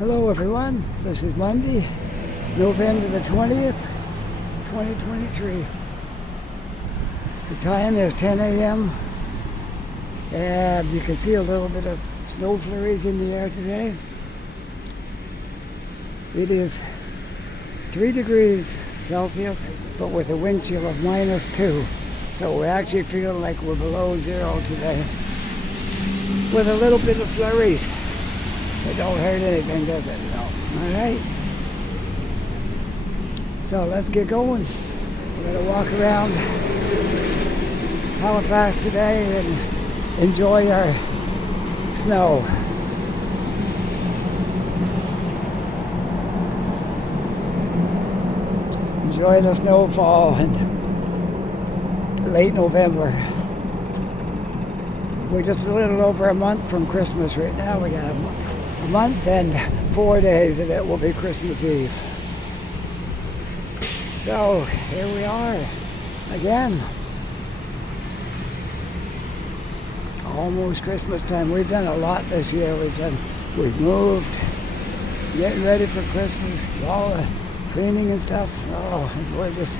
Hello everyone, this is Monday, November the 20th, 2023. The time is 10 a.m. and you can see a little bit of snow flurries in the air today. It is 3 degrees Celsius, but with a wind chill of -2. So we actually feel like we're below zero today, with a little bit of flurries. It don't hurt anything, does it? No. All right. So let's get going. We're going to walk around Halifax today and enjoy our snow. Enjoy the snowfall in late November. We're just a little over a month from Christmas right now. We got a month and 4 days and it will be Christmas Eve. So here we are again. Almost Christmas time. We've done a lot this year. We've moved, getting ready for Christmas, all the cleaning and stuff. Oh, we're just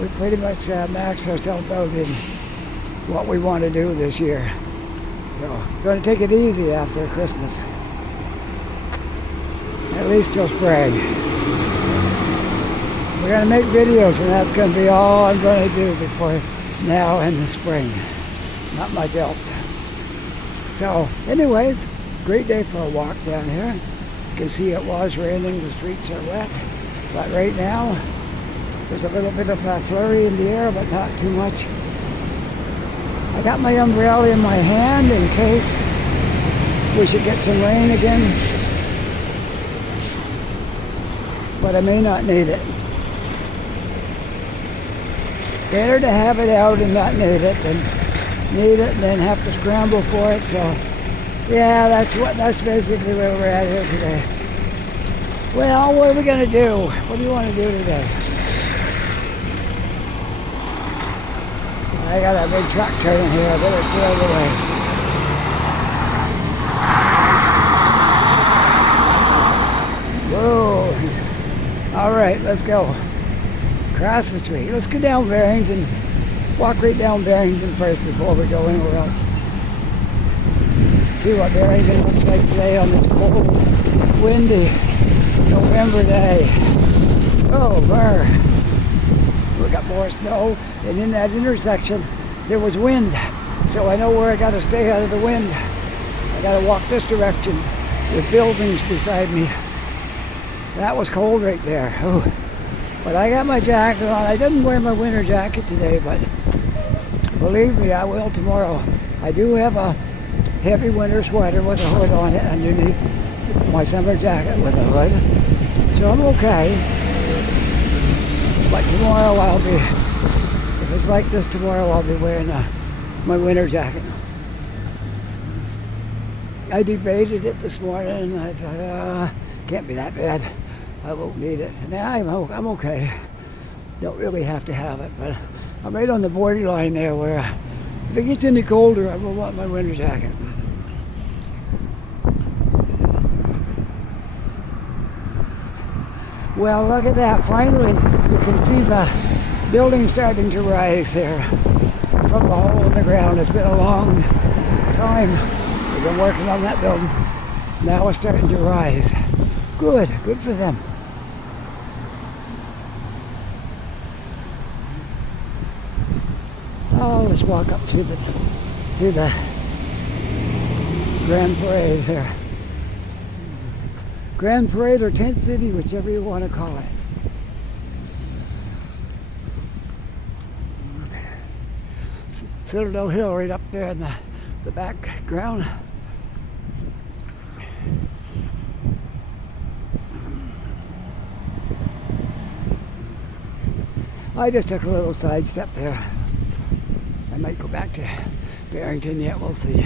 we pretty much maxed ourselves out in what we want to do this year. So, going to take it easy after Christmas. At least till spring. We're going to make videos and that's going to be all I'm going to do before now and the spring. Not much else. So, anyways, great day for a walk down here. You can see it was raining, the streets are wet. But right now, there's a little bit of a flurry in the air, but not too much. I got my umbrella in my hand in case we should get some rain again, but I may not need it. Better to have it out and not need it than need it and then have to scramble for it. So yeah, that's basically where we're at here today. Well, what are we going to do? What do you want to do today? I got a big truck turning here, I better stay out of the way. Whoa. All right, let's go. Cross the street. Let's go down Barrington. Walk right down Barrington first before we go anywhere else. See what Barrington looks like today on this cold, windy November day. Oh, brr. We got more snow, and in that intersection there was wind, so I know where I got to stay out of the wind. I got to walk this direction with buildings beside me. That was cold right there. Oh. But I got my jacket on. I didn't wear my winter jacket today, but believe me, I will tomorrow. I do have a heavy winter sweater with a hood on it underneath my summer jacket with a hood, so I'm okay. But tomorrow I'll be, if it's like this tomorrow, I'll be wearing my winter jacket. I debated it this morning and I thought, can't be that bad. I won't need it. Now I'm okay. Don't really have to have it, but I'm right on the borderline there where if it gets any colder, I will want my winter jacket. Well, look at that. Finally, you can see the building starting to rise here from the hole in the ground. It's been a long time. We've been working on that building. Now it's starting to rise. Good for them. Oh, let's walk up through the Grand Parade here. Grand Parade or Tent City, whichever you want to call it. Citadel Hill right up there in the background. I just took a little side step there. I might go back to Barrington yet, we'll see.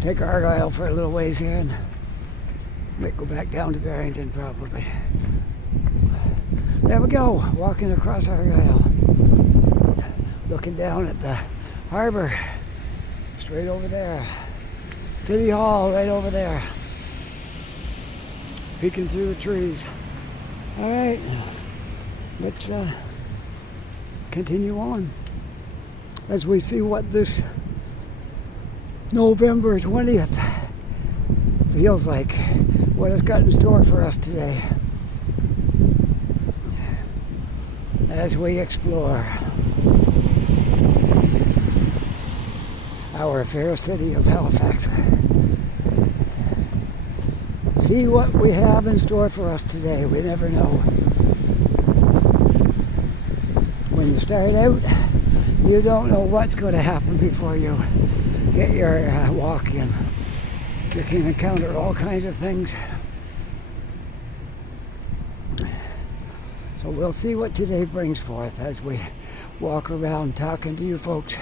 Take Argyle for a little ways here and might go back down to Barrington probably. There we go, walking across Argyle. Looking down at the harbor. It's right over there. City Hall right over there. peeking through the trees. All right, let's continue on as we see what this November 20th feels like, what it's got in store for us today as we explore our fair city of Halifax. See what we have in store for us today. We never know. When you start out, you don't know what's going to happen before you get your walk in. You can encounter all kinds of things. So we'll see what today brings forth as we walk around talking to you folks.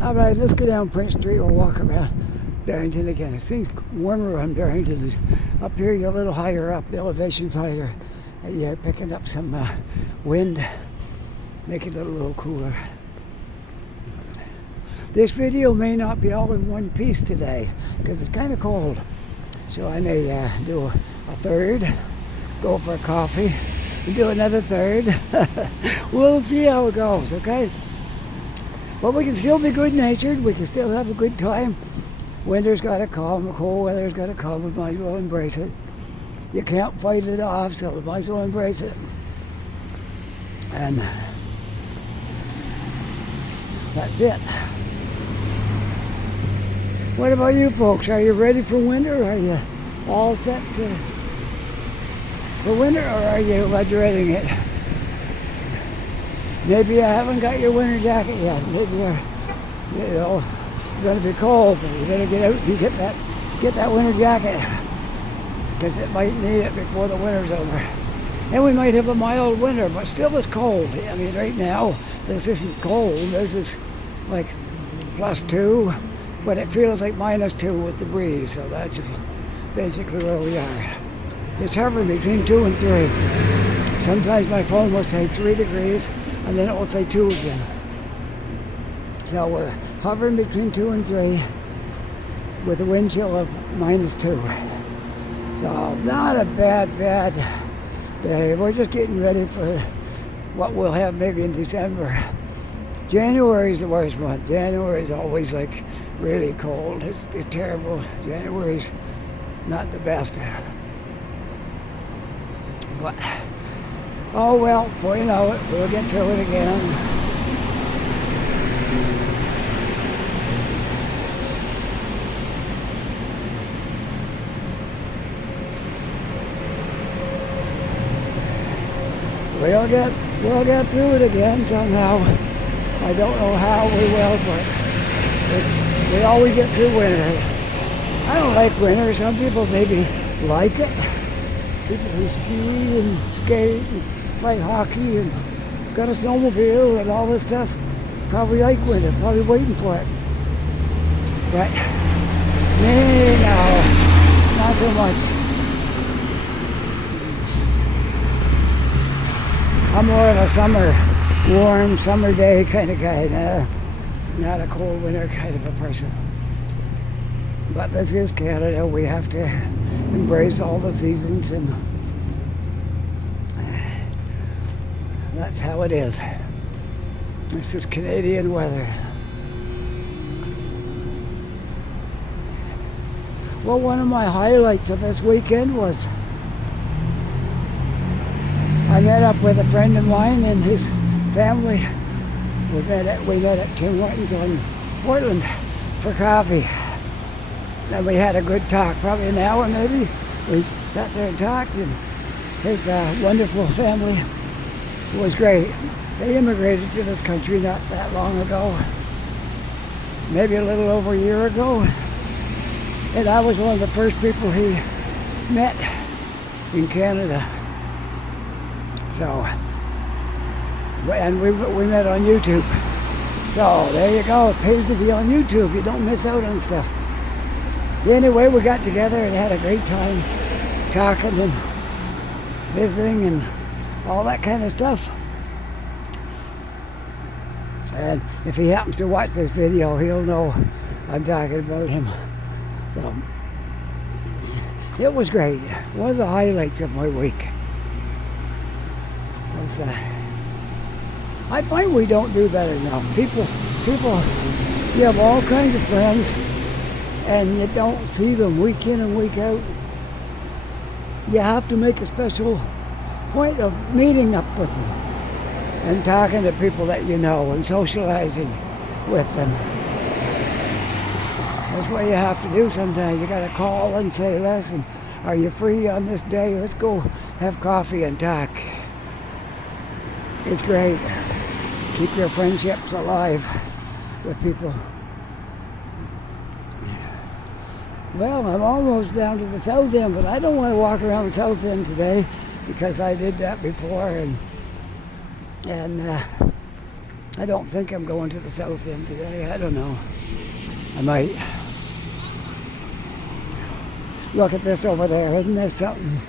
All right, let's go down Prince Street and walk around Barrington again. It seems warmer on Barrington. Up here, you're a little higher up. The elevation's higher. And you're picking up some wind, making it a little cooler. This video may not be all in one piece today because it's kind of cold. So I may do a third, go for a coffee, and do another third. We'll see how it goes, okay? But we can still be good-natured. We can still have a good time. Winter's got to come. Cold weather's got to come. We might as well embrace it. You can't fight it off, so we might as well embrace it. And that's it. What about you folks? Are you ready for winter? Are you all set for winter, or are you dreading it? Maybe you haven't got your winter jacket yet. Maybe you're going to be cold, but you better get out and get that winter jacket, because it might need it before the winter's over. And we might have a mild winter, but still it's cold. I mean, right now this isn't cold. This is like +2, but it feels like -2 with the breeze. So that's basically where we are. It's hovering between 2 and 3. Sometimes my phone will say 3 degrees. And then it will say 2 again. So we're hovering between 2 and 3 with a wind chill of -2. So not a bad day. We're just getting ready for what we'll have maybe in December. January is the worst month. January is always like really cold. It's terrible. January's not the best. But oh well, before you know it, we'll get through it again. We'll get through it again somehow. I don't know how we will, but we always get through winter. I don't like winter. Some people maybe like it. People who ski and skate and play hockey and got a snowmobile and all this stuff probably like winter, probably waiting for it. But me, no, not so much. I'm more of a warm summer day kind of guy, not a cold winter kind of a person. But this is Canada. We have to embrace all the seasons, and that's how it is. This is Canadian weather. Well, one of my highlights of this weekend was I met up with a friend of mine and his family. We met at Tim Hortons on Portland for coffee. And we had a good talk, probably an hour maybe. We sat there and talked, and his wonderful family was great. They immigrated to this country not that long ago, maybe a little over a year ago. And I was one of the first people he met in Canada. So, and we met on YouTube. So there you go. It pays to be on YouTube. You don't miss out on stuff. Anyway, we got together and had a great time talking and visiting and all that kind of stuff. And if he happens to watch this video, he'll know I'm talking about him. So it was great. One of the highlights of my week was I find we don't do that enough. People, you have all kinds of friends, and you don't see them week in and week out. You have to make a special point of meeting up with them and talking to people that you know and socializing with them. That's what you have to do sometimes. You got to call and say, listen, are you free on this day? Let's go have coffee and talk. It's great. Keep your friendships alive with people. Well, I'm almost down to the south end, but I don't want to walk around the south end today because I did that before, and I don't think I'm going to the south end today. I don't know. I might. Look at this over there. Isn't this something?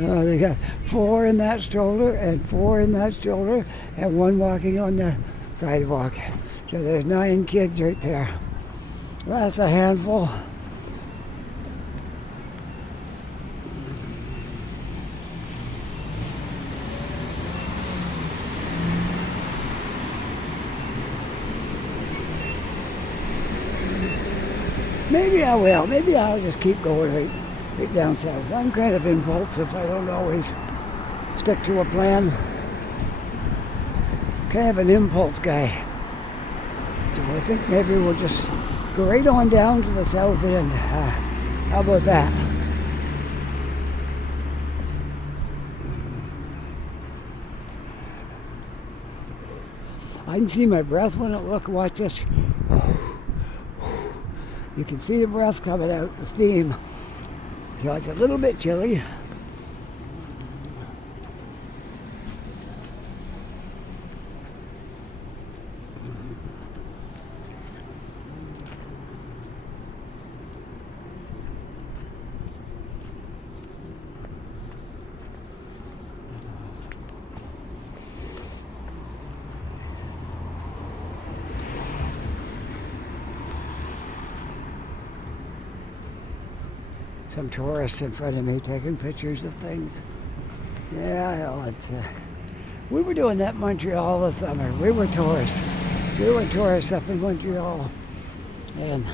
Oh, they got 4 in that stroller and 4 in that stroller and 1 walking on the sidewalk. So there's 9 kids right there. That's a handful. Maybe I will. Maybe I'll just keep going right down south. I'm kind of impulsive. I don't always stick to a plan. Kind of an impulse guy. So I think maybe we'll just go right on down to the south end. How about that? I can see my breath when I look. Watch this. You can see the breath coming out, the steam. So it's a little bit chilly. Some tourists in front of me taking pictures of things. Yeah, I know. We were doing that in Montreal this summer. We were tourists. We were tourists up in Montreal. And,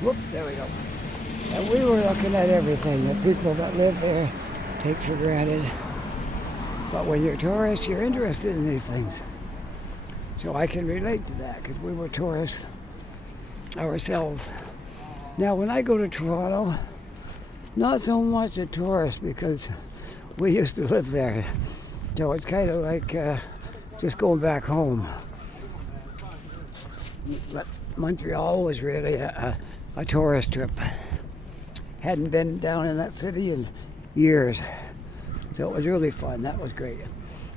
whoops, there we go. And we were looking at everything that people that live there take for granted. But when you're tourists, you're interested in these things. So I can relate to that because we were tourists ourselves. Now, when I go to Toronto, not so much a tourist because we used to live there. So it's kind of like just going back home. But Montreal was really a tourist trip. Hadn't been down in that city in years. So it was really fun. That was great.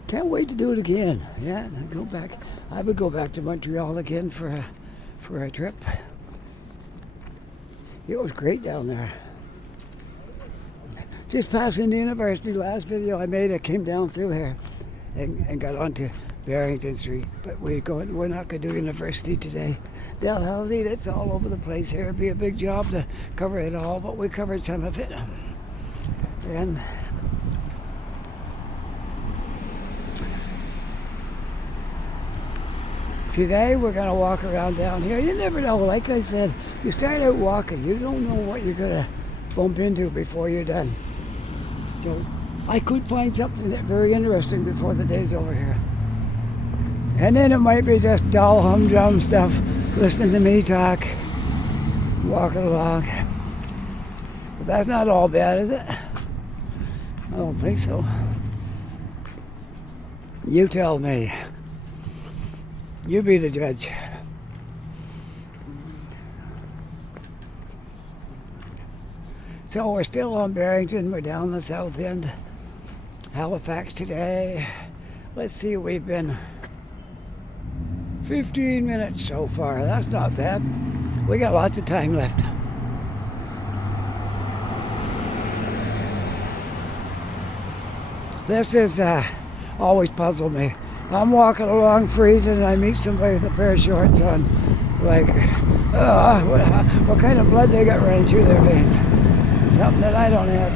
Can't wait to do it again. Yeah, go back. I would go back to Montreal again for a trip. It was great down there. Just passing the university, last video I made, I came down through here and got onto Barrington Street. But we're not going to do university today. Dalhousie, it's all over the place here. It'd be a big job to cover it all, but we covered some of it. And today we're going to walk around down here. You never know, like I said, you start out walking, you don't know what you're going to bump into before you're done. So I could find something that's very interesting before the day's over here. And then it might be just dull humdrum stuff, listening to me talk, walking along. But that's not all bad, is it? I don't think so. You tell me. You be the judge. So we're still on Barrington. We're down the south end. Halifax today. Let's see, we've been 15 minutes so far. That's not bad. We got lots of time left. This is always puzzled me. I'm walking along freezing and I meet somebody with a pair of shorts on. Like, what kind of blood they got running through their veins? Something that I don't have.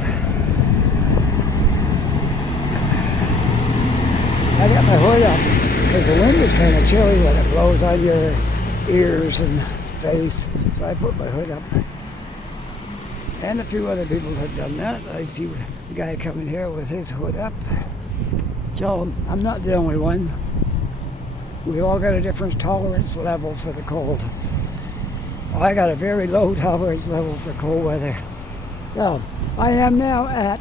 I got my hood up because the wind is kind of chilly when it blows on your ears and face. So I put my hood up. And a few other people have done that. I see the guy coming here with his hood up. So I'm not the only one. We all got a different tolerance level for the cold. I got a very low tolerance level for cold weather. Well, I am now at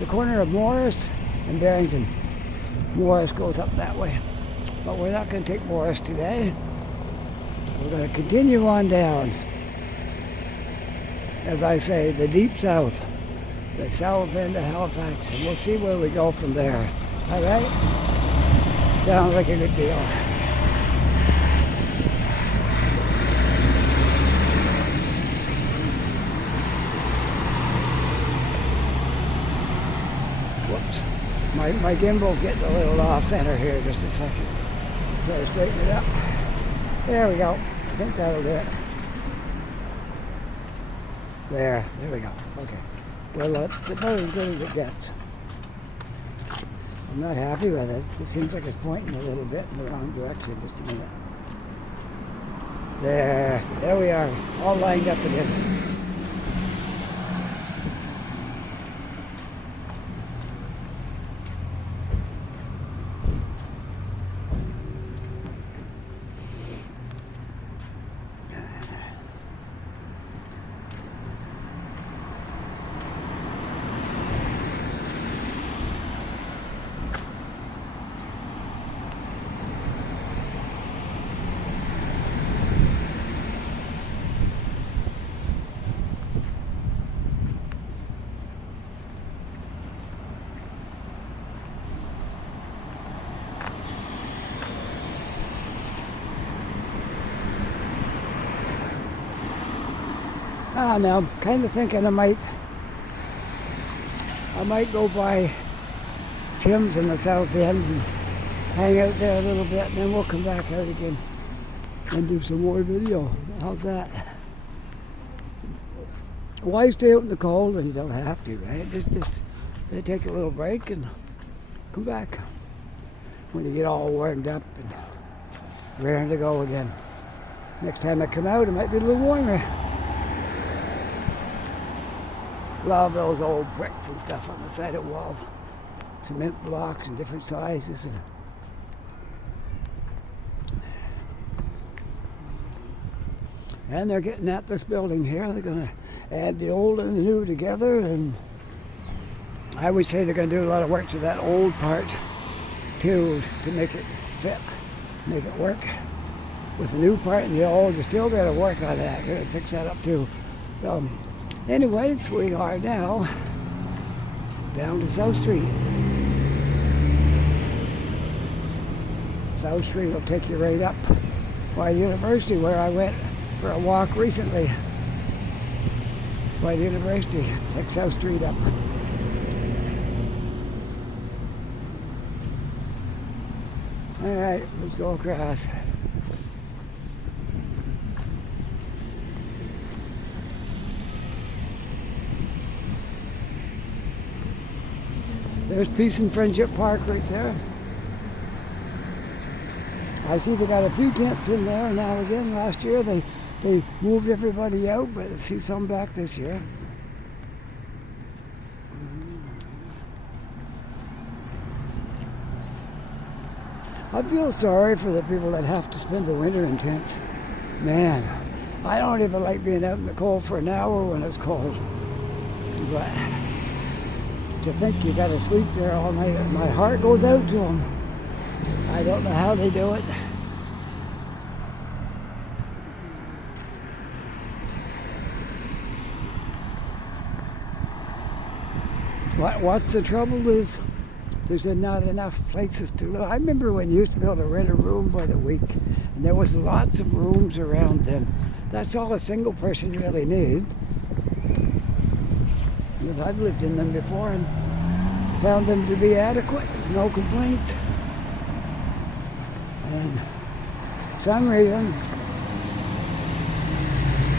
the corner of Morris and Barrington. Morris goes up that way. But we're not going to take Morris today. We're going to continue on down. As I say, the deep south. The south end of Halifax. And we'll see where we go from there. All right? Sounds like a good deal. Whoops. My gimbal's getting a little off center here. Just a second. Try to straighten it up. There we go. I think that'll do it. There we go. Okay. Well, it's about as good as it gets. I'm not happy with it. It seems like it's pointing a little bit in the wrong direction. Just a minute. There we are. All lined up again. Now I'm kind of thinking I might go by Tim's in the south end and hang out there a little bit, and then we'll come back out again and do some more video. How's that? Why stay out in the cold when you don't have to, right? Just take a little break and come back when you get all warmed up and raring to go again. Next time I come out, it might be a little warmer. Love those old bricks and stuff on the side of walls. Cement blocks in different sizes. And they're getting at this building here. They're going to add the old and the new together. And I would say they're going to do a lot of work to that old part too, to make it fit, make it work. With the new part and the old, you still got to work on that. You're going to fix that up too. So, anyways, we are now down to South Street. South Street will take you right up by the university where I went for a walk recently. By the university, take South Street up. All right, let's go across. There's Peace and Friendship Park right there. I see they got a few tents in there now again. Last year they moved everybody out, but I see some back this year. I feel sorry for the people that have to spend the winter in tents. Man, I don't even like being out in the cold for an hour when it's cold. But to think you got to sleep there all night, my heart goes out to them. I don't know how they do it. What's the trouble is there's not enough places to live. I remember when you used to be able to rent a room by the week, and there was lots of rooms around then. That's all a single person really needs. I've lived in them before and found them to be adequate, no complaints. And for some reason,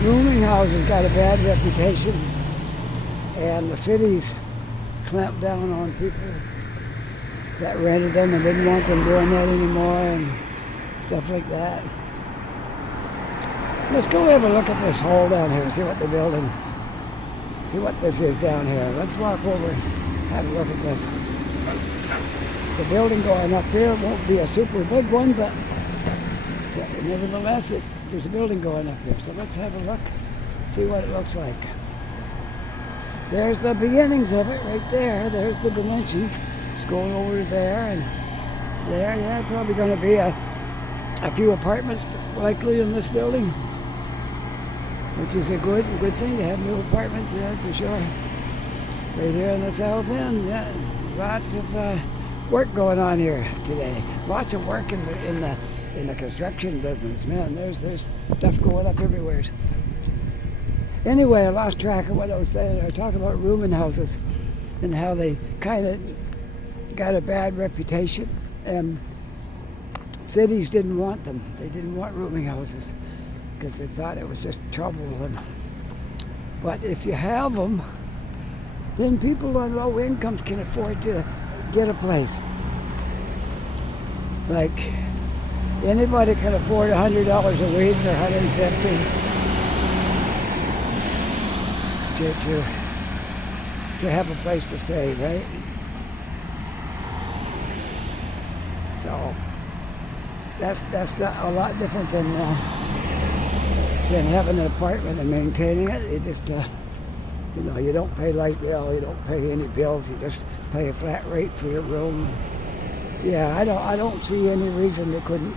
rooming houses got a bad reputation, and the cities clamped down on people that rented them and didn't want them doing that anymore and stuff like that. Let's go have a look at this hole down here, see what they're building. See what this is down here. Let's walk over and have a look at this. The building going up here won't be a super big one, but nevertheless, there's a building going up here. So let's have a look, see what it looks like. There's the beginnings of it right there. There's the dimensions. Just going over there and there. Yeah, probably going to be a few apartments likely in this building, which is a good thing to have new apartments, yeah, for sure. Right here in the south end, yeah, lots of work going on here today. Lots of work in the construction business, man. There's stuff going up everywhere. Anyway, I lost track of what I was saying. I was talking about rooming houses and how they kind of got a bad reputation, and cities didn't want them. They didn't want rooming houses because they thought it was just trouble. But if you have them, then people on low incomes can afford to get a place. Like anybody can afford $100 a week or $150 to have a place to stay, right? So that's not a lot different than having an apartment and maintaining it. You just you don't pay light bill, you don't pay any bills, you just pay a flat rate for your room. Yeah, I don't see any reason they couldn't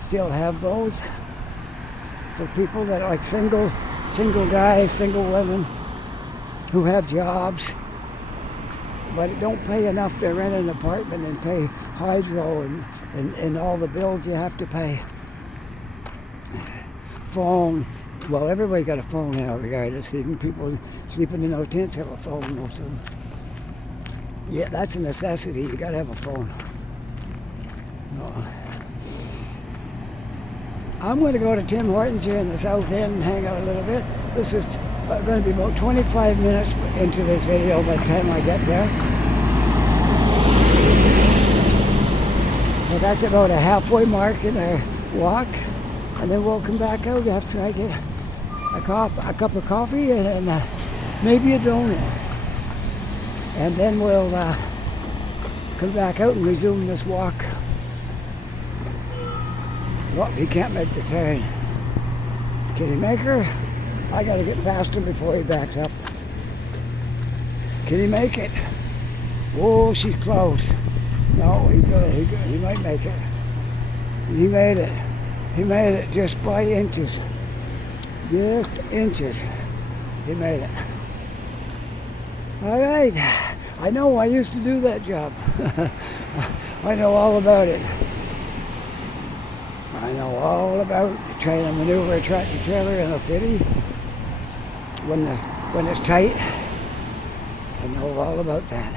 still have those for people that are like single guys, single women who have jobs but don't pay enough to rent an apartment and pay hydro and all the bills you have to pay. Phone. Well, everybody got a phone now, regardless. Even people sleeping in those tents have a phone, most of them. Yeah, that's a necessity. You got to have a phone. No. I'm going to go to Tim Hortons here in the south end and hang out a little bit. This is going to be about 25 minutes into this video by the time I get there. So that's about a halfway mark in our walk. And then we'll come back out after I get a cup of coffee and maybe a donut. And then we'll come back out and resume this walk. Well, he can't make the turn. Can he make her? I gotta get past him before he backs up. Can he make it? Oh, she's close. No, he might make it. He made it. He made it just by inches. Just inches. He made it. All right. I know, I used to do that job. I know all about it. I know all about trying to maneuver a tractor trailer in a city when it's tight. I know all about that.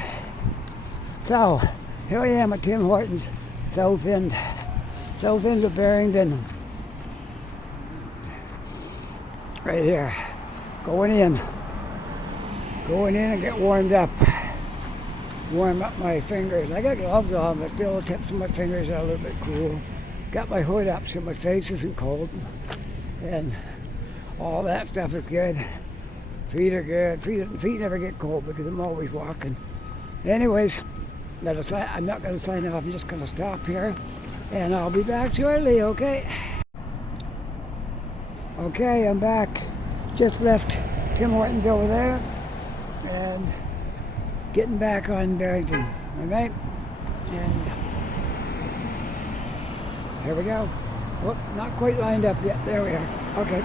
So, here I am at Tim Hortons, south end of Barrington. Right here. Going in and get warmed up. Warm up my fingers. I got gloves on, but still the tips of my fingers are a little bit cool. Got my hood up so my face isn't cold. And all that stuff is good. Feet are good. Feet never get cold because I'm always walking. Anyways, I'm not going to sign off. I'm just going to stop here. And I'll be back shortly, okay? Okay, I'm back. Just left Tim Hortons over there. And getting back on Barrington, all right? And here we go. Oh, not quite lined up yet. There we are. Okay.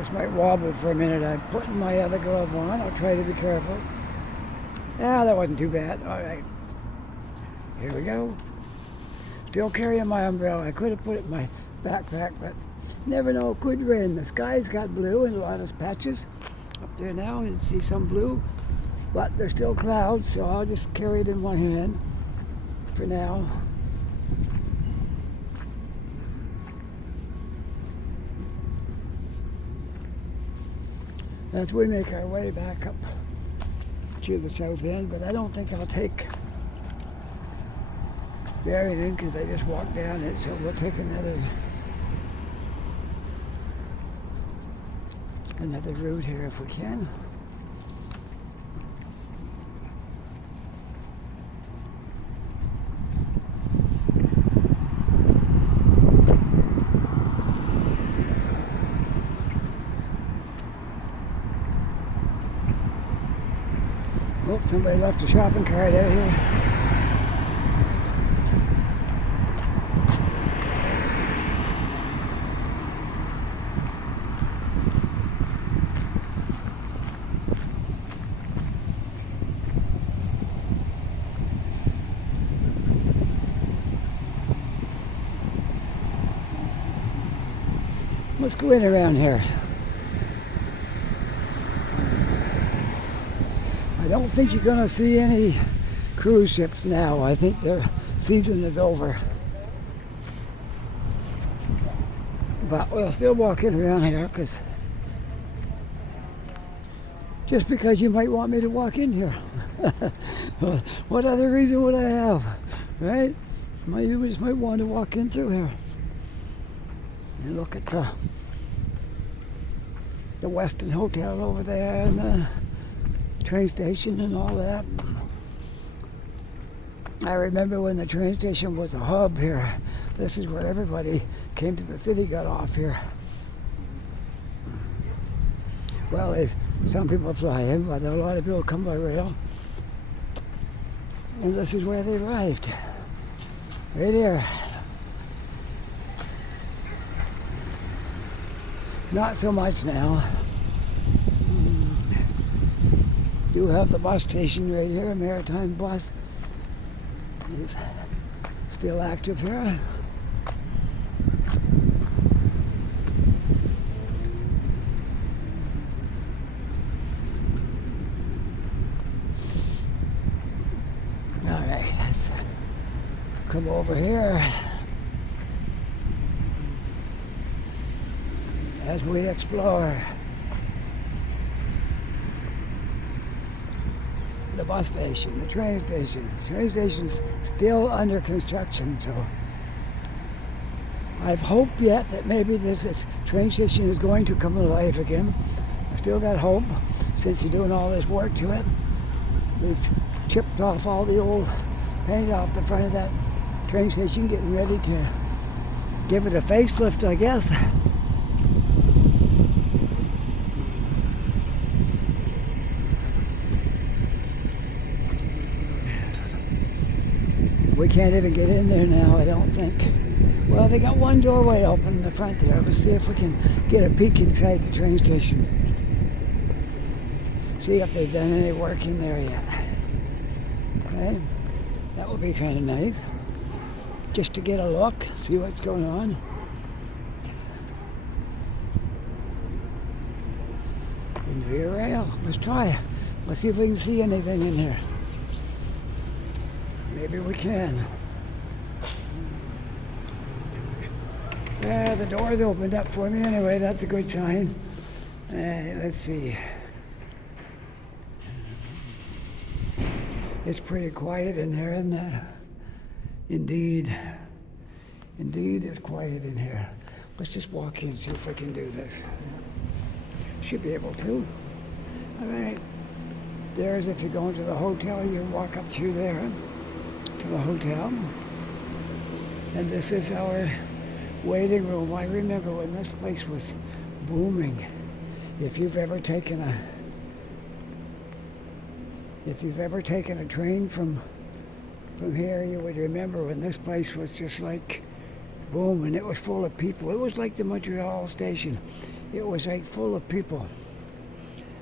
This might wobble for a minute. I'm putting my other glove on. I'll try to be careful. Ah, that wasn't too bad. All right. Here we go. Still carrying my umbrella. I could have put it in my backpack, but never know. It could rain. The sky's got blue in a lot of patches. Up there now, you see some blue, but there's still clouds, so I'll just carry it in one hand for now. As we make our way back up to the south end, but I don't think I'll take Barrington because I just walked down it, so we'll take another route here if we can. Oh, somebody left a shopping cart out here. Let's go in around here. I don't think you're going to see any cruise ships now. I think their season is over. But we'll still walk in around here just because you might want me to walk in here. What other reason would I have, right? You just might want to walk in through here and look at the Westin Hotel over there and the train station and all that. I remember when the train station was a hub here. This is where everybody came to the city, got off here. Well, some people fly in, but a lot of people come by rail. And this is where they arrived. Right here. Not so much now. Do have the bus station right here, a maritime bus is still active here. All right, let's come over here as we explore the bus station, the train station. The train station's still under construction, so I've hoped yet that maybe this train station is going to come alive again. I still got hope since they're doing all this work to it. It's chipped off all the old paint off the front of that train station, getting ready to give it a facelift, I guess. We can't even get in there now, I don't think. Well, they got one doorway open in the front there. Let's see if we can get a peek inside the train station. See if they've done any work in there yet. Okay, that would be kind of nice. Just to get a look, see what's going on. Via rail, let's try. Let's see if we can see anything in here. Maybe we can. The door's opened up for me anyway, that's a good sign. Let's see. It's pretty quiet in there, isn't it? Indeed. Indeed, it's quiet in here. Let's just walk in and see if we can do this. Should be able to. All right. There's, if you're going to the hotel, you walk up through there to the hotel. And this is our waiting room. I remember when this place was booming. If you've ever taken a train from here, you would remember when this place was just like Boom, and it was full of people. It was like the Montreal station. It was like full of people.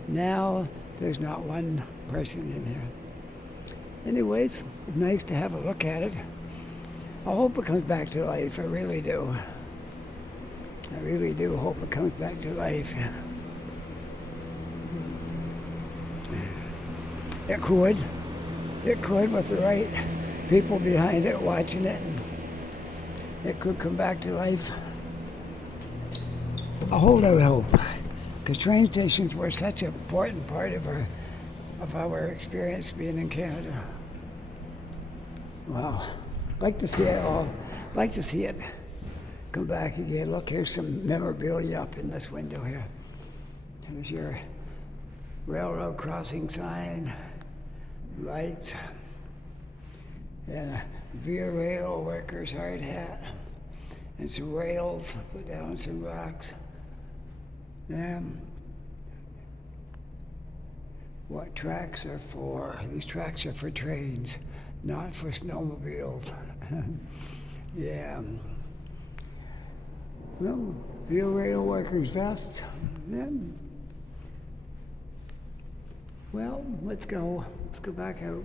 Now there's not one person in here. Anyways, it's nice to have a look at it. I hope it comes back to life. I really do. I really do hope it comes back to life. It could. It could with the right people behind it watching it. It could come back to life. I hold out hope, because train stations were such an important part of our experience being in Canada. Wow, like to see it all. Like to see it come back again. Look, here's some memorabilia up in this window here. Here's your railroad crossing sign, lights, and a Via Rail worker's hard hat, and some rails, put down some rocks. What tracks are for? These tracks are for trains, not for snowmobiles. Yeah. Well, Via Rail workers' vests. Yeah. Well, let's go. Let's go back out.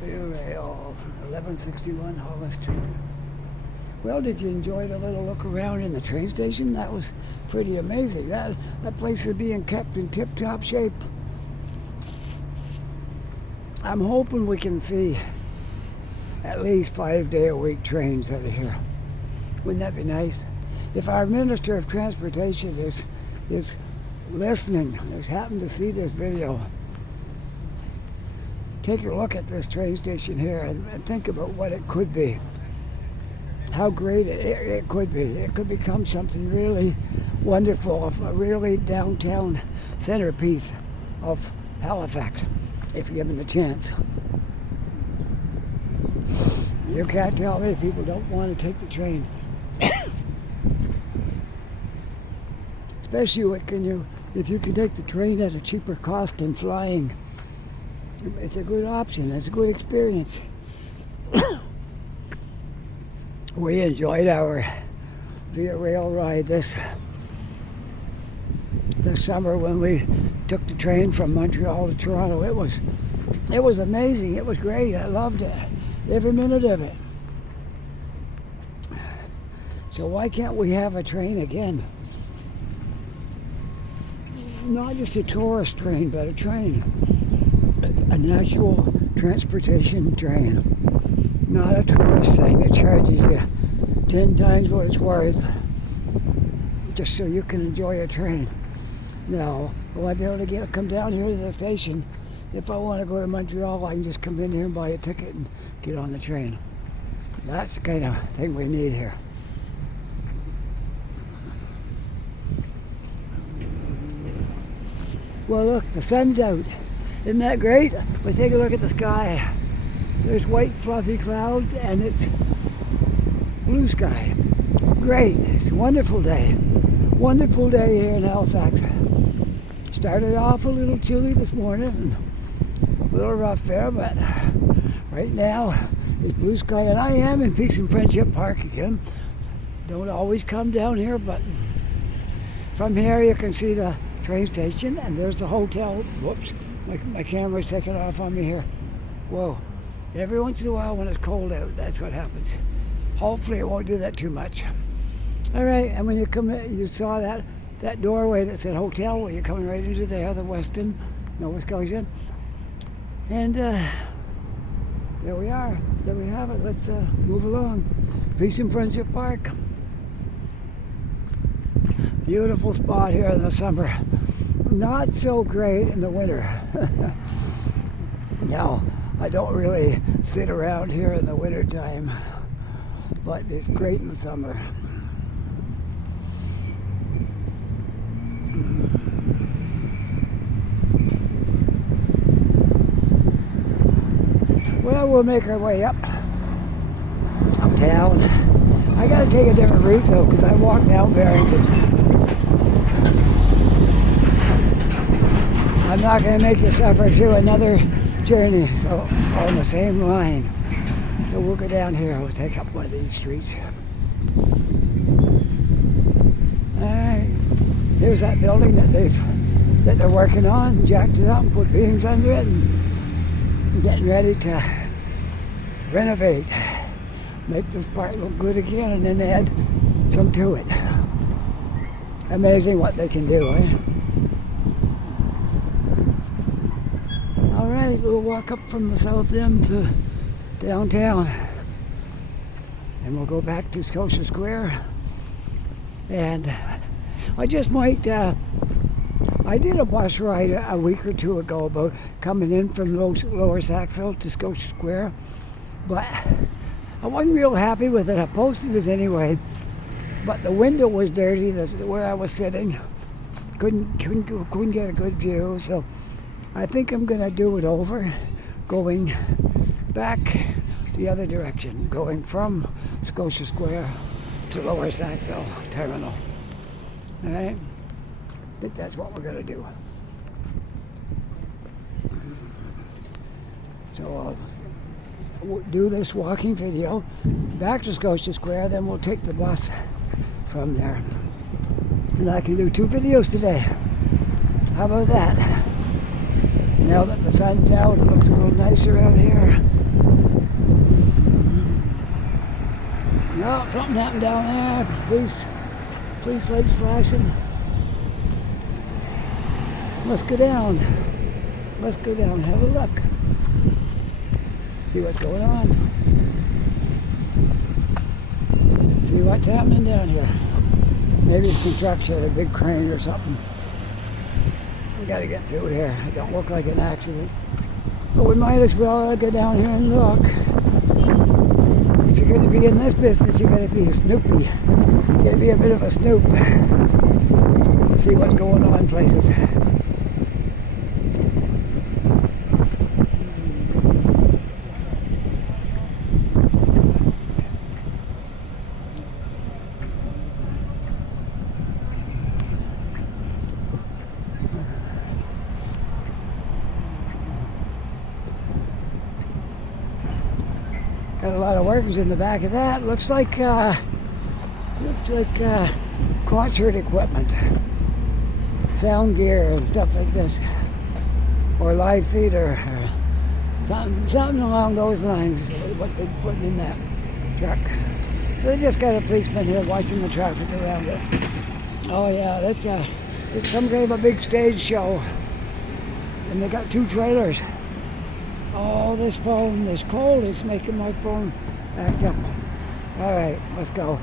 Via Rail, 1161 Hollis Street. Well, did you enjoy the little look around in the train station? That was pretty amazing. That place is being kept in tip-top shape. I'm hoping we can see at least 5-day-a-week trains out of here. Wouldn't that be nice? If our Minister of Transportation is listening, has happened to see this video, take a look at this train station here and think about what it could be. How great it could be. It could become something really wonderful, a really downtown centerpiece of Halifax, if you give them a chance. You can't tell me people don't want to take the train. Especially if you can take the train at a cheaper cost than flying. It's a good option. It's a good experience. We enjoyed our Via Rail ride this summer when we took the train from Montreal to Toronto. It was amazing. It was great. I loved it. Every minute of it. So why can't we have a train again? Not just a tourist train, but a train. An actual transportation train. Not a tourist thing that charges you 10 times what it's worth just so you can enjoy a train. No, I want to be able to come down here to the station. If I want to go to Montreal, I can just come in here and buy a ticket and get on the train. That's the kind of thing we need here. Well, look, the sun's out. Isn't that great? Let's take a look at the sky. There's white fluffy clouds and it's blue sky. Great. It's a wonderful day. Wonderful day here in Halifax. Started off a little chilly this morning, a little rough there, but right now it's blue sky, and I am in Peace and Friendship Park again. Don't always come down here, but from here you can see the train station, and there's the hotel. Whoops, my camera's taking off on me here. Whoa. Every once in a while when it's cold out, that's what happens. Hopefully it won't do that too much. All right, and when you come in, you saw that doorway that said hotel, well, you're coming right into there, the Westin, Nova Scotia. And there we are. There we have it. Let's move along. Peace and Friendship Park. Beautiful spot here in the summer. Not so great in the winter. No, I don't really sit around here in the winter time, but it's great in the summer. Well, we'll make our way uptown. I gotta take a different route though, because I walked down Barrington. I'm not gonna make you suffer through another journey, so on the same line. So we'll go down here. We'll take up one of these streets. Alright. Here's that building that they're working on. Jacked it up and put beams under it and getting ready to renovate. Make this part look good again and then add some to it. Amazing what they can do, eh? Alright, we'll walk up from the south end to downtown. And we'll go back to Scotia Square. And I just might, I did a bus ride a week or two ago about coming in from Lower Sackville to Scotia Square. But I wasn't real happy with it. I posted it anyway. But the window was dirty. That's where I was sitting. Couldn't get a good view. So I think I'm going to do it over, going back the other direction, going from Scotia Square to Lower Sackville Terminal. All right? I think that's what we're going to do. So I'll do this walking video back to Scotia Square, then we'll take the bus from there. And I can do 2 videos today. How about that? Now that the sun's out, it looks a little nicer out here. No, something happened down there. Police lights flashing. Let's go down. Let's go down, have a look. See what's going on. See what's happening down here. Maybe it's construction, a big crane or something. We gotta get through here. It don't look like an accident. But we might as well go down here and look. If you're gonna be in this business, you gotta be a snoopy. You gotta be a bit of a snoop. See what's going on places. Got a lot of workers in the back of that. Looks like concert equipment, sound gear and stuff like this, or live theater, or something along those lines. Is what they're putting in that truck. So they just got a policeman here watching the traffic around it. Oh yeah, it's some kind of a big stage show, and they got 2 trailers. Oh, this phone, this cold is making my phone act up. All right, let's go.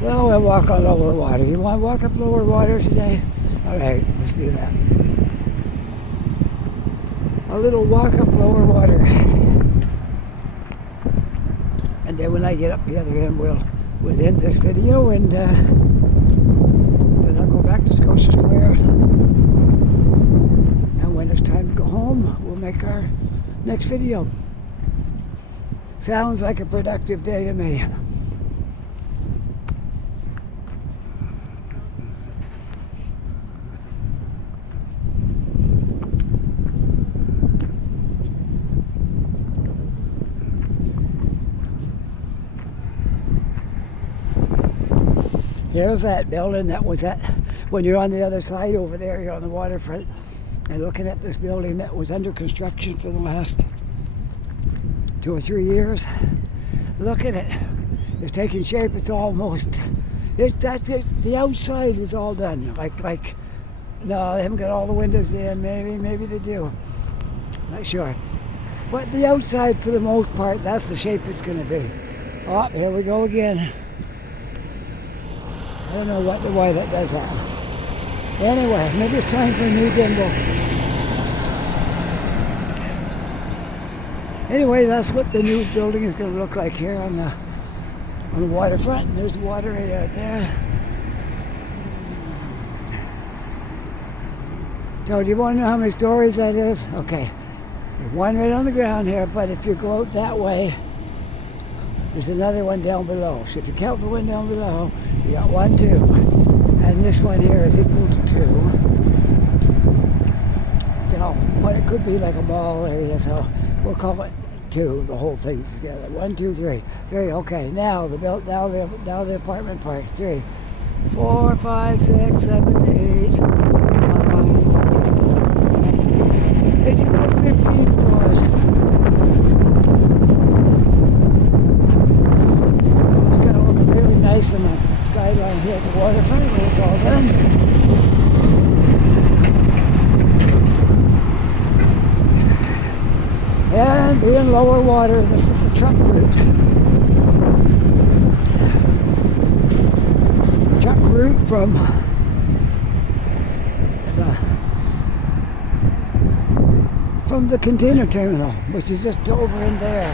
Well, we'll walk on lower water. You want to walk up lower water today? All right, let's do that. A little walk up lower water. And then when I get up the other end, we'll end this video, and then I'll go back to Scotia Square. And when it's time to go home, we'll make our next video. Sounds like a productive day to me. Here's that building that was at, when you're on the other side over there, you're on the waterfront, and looking at this building that was under construction for the last 2 or 3 years. Look at it. It's taking shape. It's almost, the outside is all done. Like, no, they haven't got all the windows in. Maybe they do. Not sure. But the outside, for the most part, that's the shape it's going to be. Oh, here we go again. I don't know why that does that. Anyway, maybe it's time for a new gimbal. Anyway, that's what the new building is going to look like here on the waterfront. And there's the water right out there. So do you want to know how many stories that is? Okay. There's one right on the ground here, but if you go out that way, There's another one down below. So if you count the one down below, you got 1, 2. And this one here is equal to 2. So, but it could be like a mall area, so we'll call it 2, the whole thing together. 1, 2, 3. 3, okay. Now the apartment part. 3, 4, 5, 6, 7, 8, 9. It's about 15 floors. It's gonna look really nice in the skyline here at the waterfront when it's all done. And being lower water, this is the truck route. Truck route from the container terminal, which is just over in there.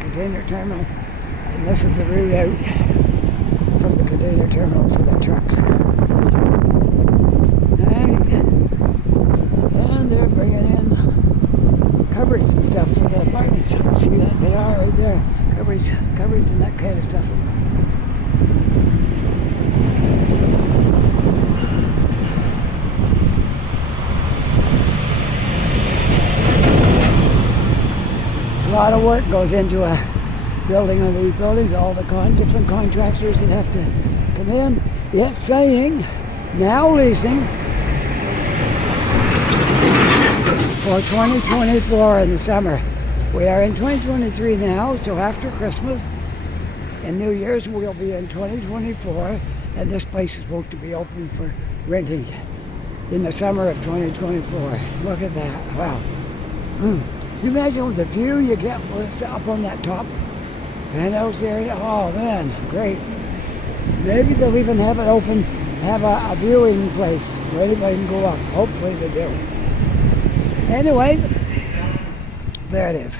Container terminal. And this is the route out from the container terminal for the trucks. Right. And they're bringing in cupboards and stuff for the apartments. See that? They are right there. Cupboards and that kind of stuff. A lot of work goes into a building of these buildings. All the different contractors that have to come in. It's saying now leasing for 2024 in the summer. We are in 2023 now, so after Christmas and New Year's we'll be in 2024, and this place is supposed to be open for renting in the summer of 2024. Look at that. Wow. Can you imagine the view you get up on that top penthouse area? Oh man, great. Maybe they'll even have it open, have a viewing place where anybody can go up. Hopefully they do. Anyways, there it is.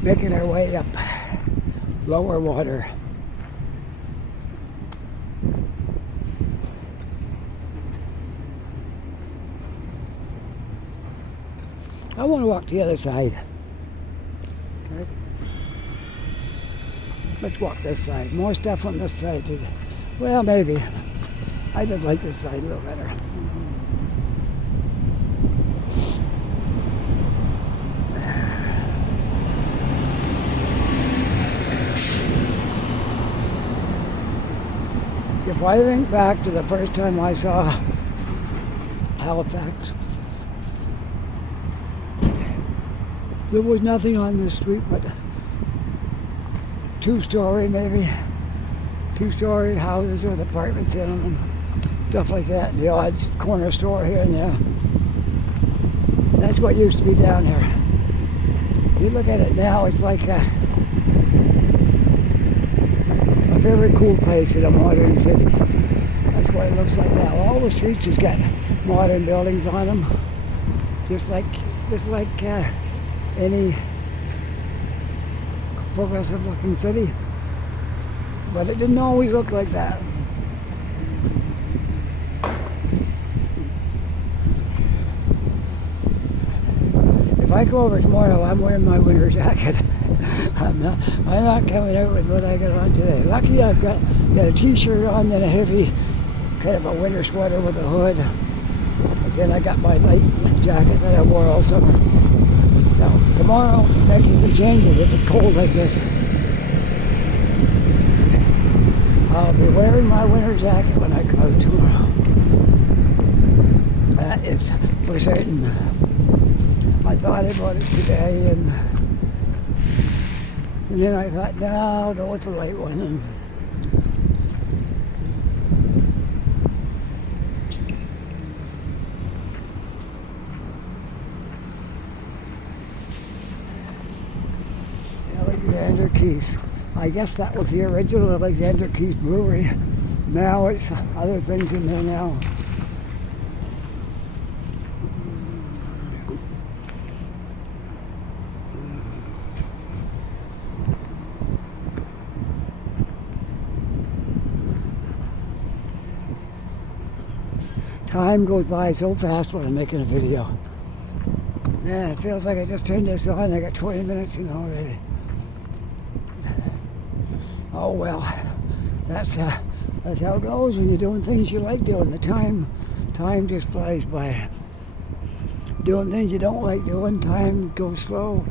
Making our way up. Lower water. I want to walk the other side. Okay. Let's walk this side. More stuff on this side. Well, maybe. I just like this side a little better. If I think back to the first time I saw Halifax, there was nothing on this street but two-story houses with apartments in them and stuff like that, and the odd corner store here and there. That's what used to be down here. You look at it now, it's like a very cool place in a modern city. That's what it looks like now. All the streets has got modern buildings on them, just like any progressive looking city. But it didn't always look like that. If I go over tomorrow, I'm wearing my winter jacket. I'm not coming out with what I got on today. Lucky I've got a t-shirt on and a heavy kind of a winter sweater with a hood. Again, I got my light jacket that I wore all summer. So tomorrow, making some changes if it's cold like this. I'll be wearing my winter jacket when I come out tomorrow. That is for certain. I thought about it today, and then I thought, no, I'll go with the light one. And Alexander Keith's. I guess that was the original Alexander Keith's brewery. Now it's other things in there now. Time goes by so fast when I'm making a video. Man, it feels like I just turned this on. I got 20 minutes in already. Oh well, that's how it goes when you're doing things you like doing. The time just flies by. Doing things you don't like doing, time goes slow.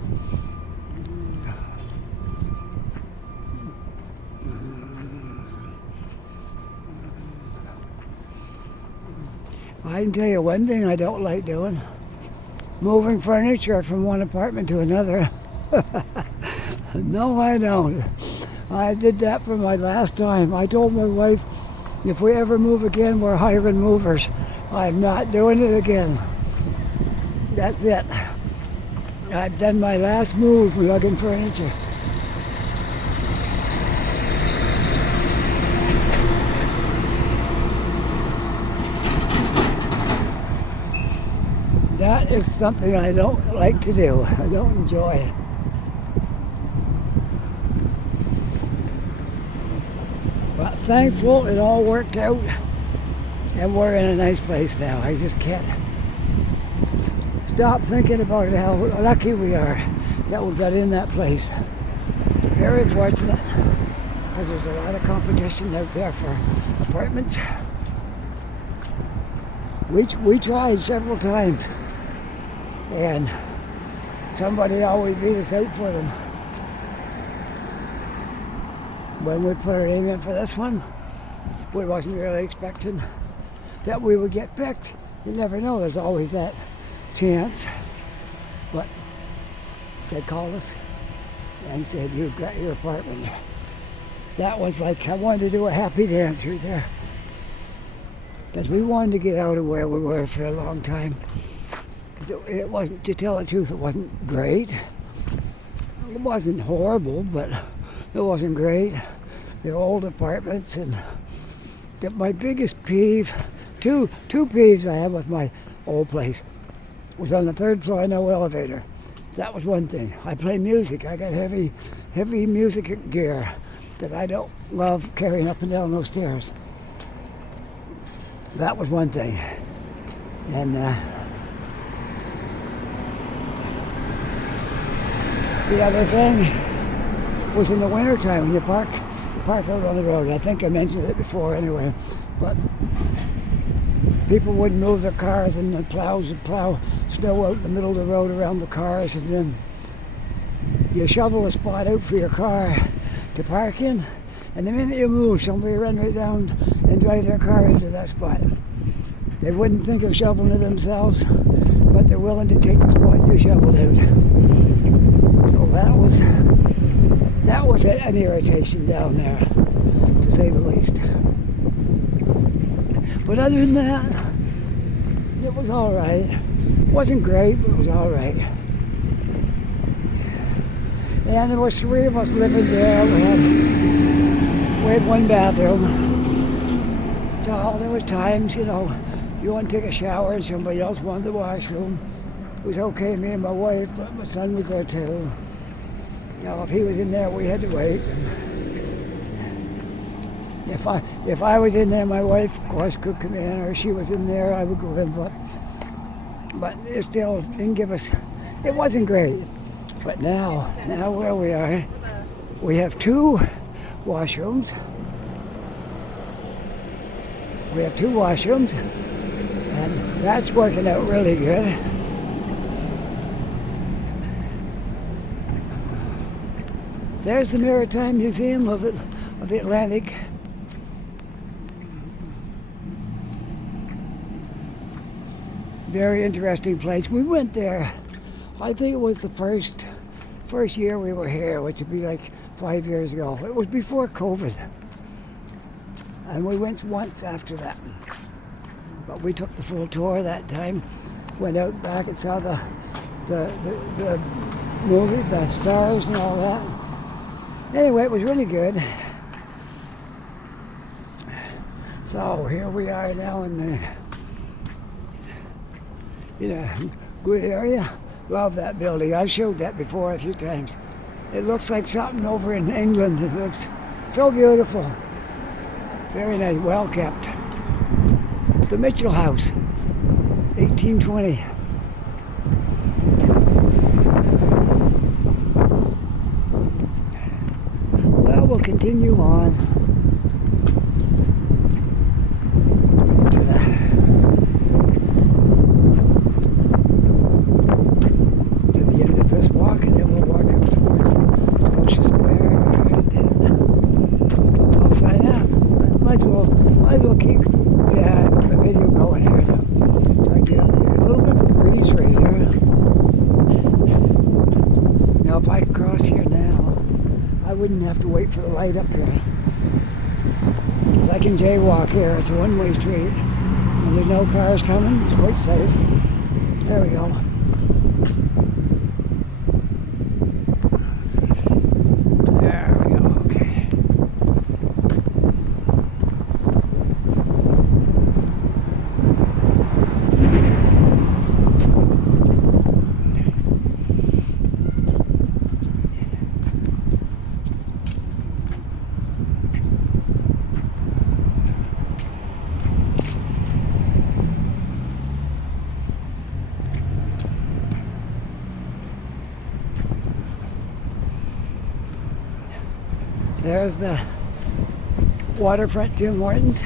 I can tell you one thing I don't like doing. Moving furniture from one apartment to another. No, I don't. I did that for my last time. I told my wife, if we ever move again, we're hiring movers. I'm not doing it again. That's it. I've done my last move lugging furniture. That is something I don't like to do. I don't enjoy it. But thankful it all worked out, and we're in a nice place now. I just can't stop thinking about it, how lucky we are that we got in that place. Very fortunate, because there's a lot of competition out there for apartments. We tried several times, and somebody always beat us out for them. When we put our name in for this one, we wasn't really expecting that we would get picked. You never know, there's always that chance. But they called us and said, you've got your apartment. That was like, I wanted to do a happy dance right there. Because we wanted to get out of where we were for a long time. It wasn't, to tell the truth, it wasn't great. It wasn't horrible, but it wasn't great. They're old apartments, and my biggest peeve, two peeves I have with my old place, was on the third floor, no elevator. That was one thing. I play music. I got heavy music gear that I don't love carrying up and down those stairs. That was one thing. And the other thing was in the wintertime when you park out on the road. I think I mentioned it before anyway, but people wouldn't move their cars, and the plows would plow snow out in the middle of the road around the cars, and then you shovel a spot out for your car to park in, and the minute you move, somebody ran right down and drive their car into that spot. They wouldn't think of shoveling it themselves, but they're willing to take the spot you shoveled out. So that was an irritation down there, to say the least. But other than that, it was all right. It wasn't great, but it was all right. And there was 3 of us living there. We had one bathroom. So there was times, you want to take a shower and somebody else wanted the washroom. It was okay, me and my wife, but my son was there too. If he was in there, we had to wait. If I was in there, my wife, of course, could come in, or she was in there, I would go in. But it still didn't give us. It wasn't great. But now where we are, we have 2 washrooms. And that's working out really good. There's the Maritime Museum of the Atlantic. Very interesting place. We went there, I think it was the first year we were here, which would be like 5 years ago. It was before COVID. And we went once after that. But we took the full tour that time. Went out back and saw the movie, the stars and all that. Anyway, it was really good. So here we are now in a good area. Love that building. I've showed that before a few times. It looks like something over in England. It looks so beautiful. Very nice, well kept. The Mitchell House, 1820. Well, we'll continue. continue on to the end of this walk, and then we'll walk up towards Scotia Square, and then I'll sign up. But might as well keep the video going here. Try to get up there. A little bit of a breeze right here. Now, if I could cross here now, I wouldn't have to wait for the light up here. If I can jaywalk here, it's a one-way street, and there's no cars coming. It's quite safe. There we go. There we go. Okay. There's the Waterfront Tim Hortons,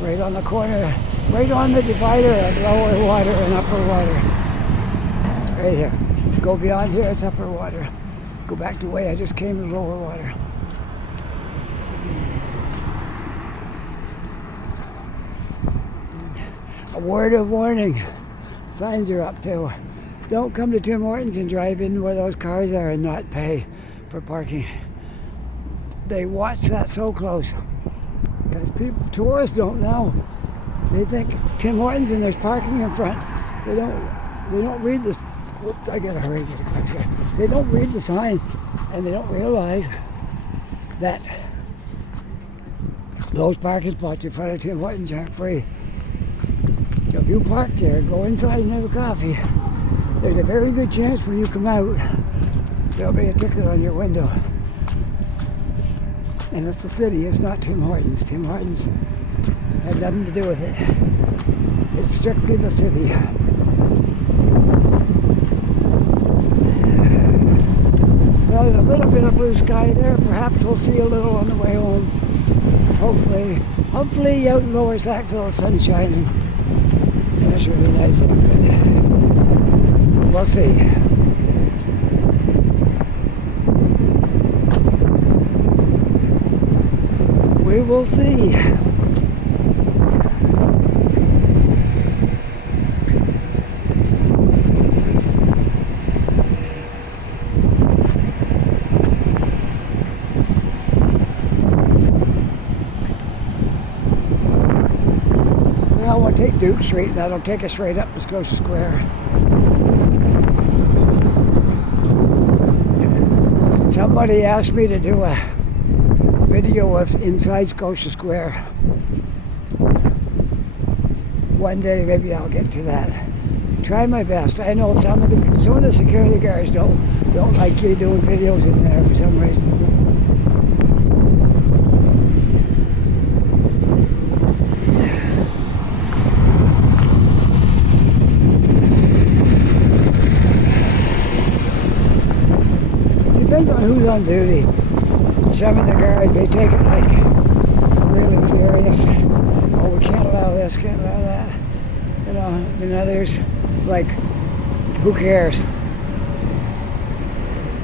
right on the corner, right on the divider of lower water and upper water. Right here. Go beyond here, it's upper water. Go back the way I just came to lower water. A word of warning. Signs are up too. Don't come to Tim Hortons and drive in where those cars are and not pay for parking. They watch that so close because tourists don't know. They think Tim Hortons and there's parking in front. They don't read this. Whoops, I gotta hurry. Get across here. They don't read the sign, and they don't realize that those parking spots in front of Tim Hortons aren't free. So if you park there, go inside and have a coffee, there's a very good chance when you come out there'll be a ticket on your window. And it's the city, it's not Tim Hortons. Tim Hortons had nothing to do with it. It's strictly the city. Well, there's a little bit of blue sky there. Perhaps we'll see a little on the way home. Hopefully out in Lower Sackville, the sun's shining. That should be nice. We'll see. We will see. Now we'll take Duke Street, and that'll take us right up to Scotia Square. Somebody asked me to do a video of inside Scotia Square. One day maybe I'll get to that. Try my best. I know some of the security guards don't like you doing videos in there for some reason. Depends on who's on duty. Some of the guards, they take it like really serious. Oh, we can't allow this, can't allow that. You know, and others, like, who cares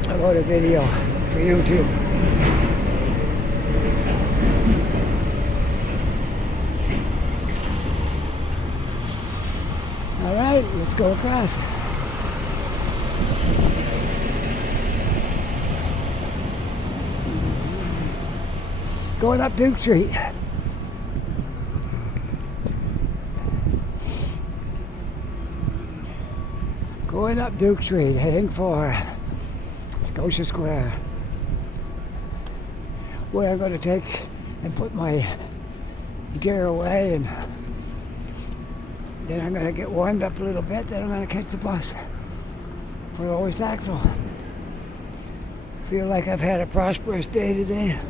about a video for YouTube? All right, let's go across. Going up Duke Street. Going up Duke Street, heading for Scotia Square, where I'm going to take and put my gear away, and then I'm going to get warmed up a little bit, then I'm going to catch the bus for Lower Sackville. Feel like I've had a prosperous day today.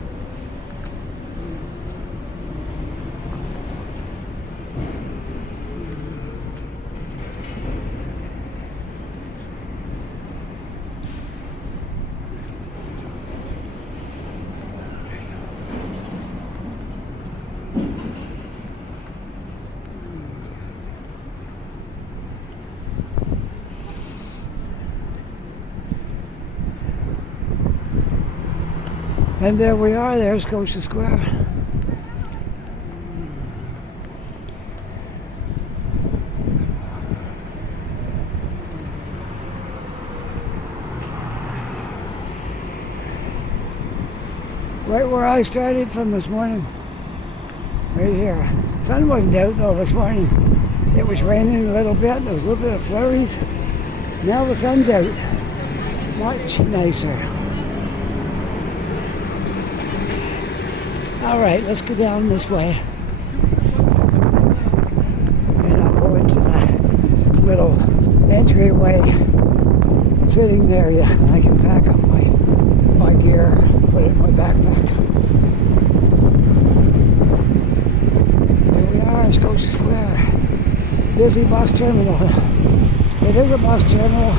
And there we are, there's Scotia Square. Right where I started from this morning. Right here. Sun wasn't out though this morning. It was raining a little bit. There was a little bit of flurries. Now the sun's out. Much nicer. All right, let's go down this way. And I'll go into the little entryway. Sitting there, yeah, I can pack up my gear, put it in my backpack. Here we are, Scotia Square. Busy bus terminal. It is a bus terminal,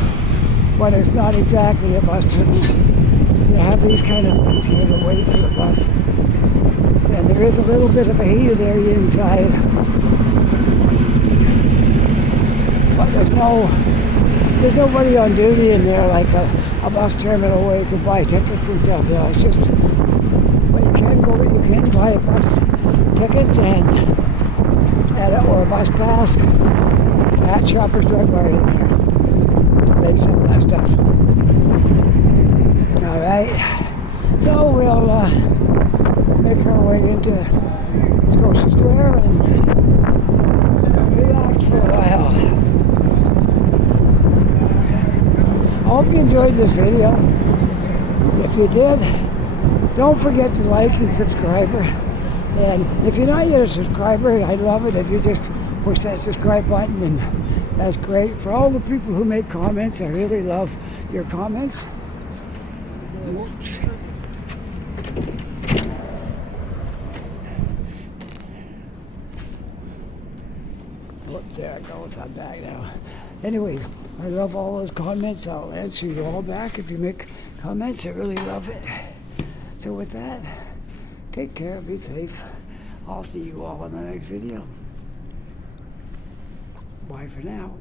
but it's not exactly a bus terminal. They have these kind of things here to wait for the bus. And there is a little bit of a heated area inside. But there's nobody on duty in there like a bus terminal where you can buy tickets and stuff. Yeah, it's just, well, you can buy bus tickets or a bus pass at Shoppers Drug Mart in there. They sell that stuff. All right, so we'll make our way into Scotia Square and relax for a while. I hope you enjoyed this video. If you did, don't forget to like and subscribe. And if you're not yet a subscriber, I'd love it if you just push that subscribe button, and that's great. For all the people who make comments, I really love your comments. Whoops. Whoops, there it goes. I'm back now. Anyways, I love all those comments. I'll answer you all back if you make comments. I really love it. So with that, take care, be safe. I'll see you all in the next video. Bye for now.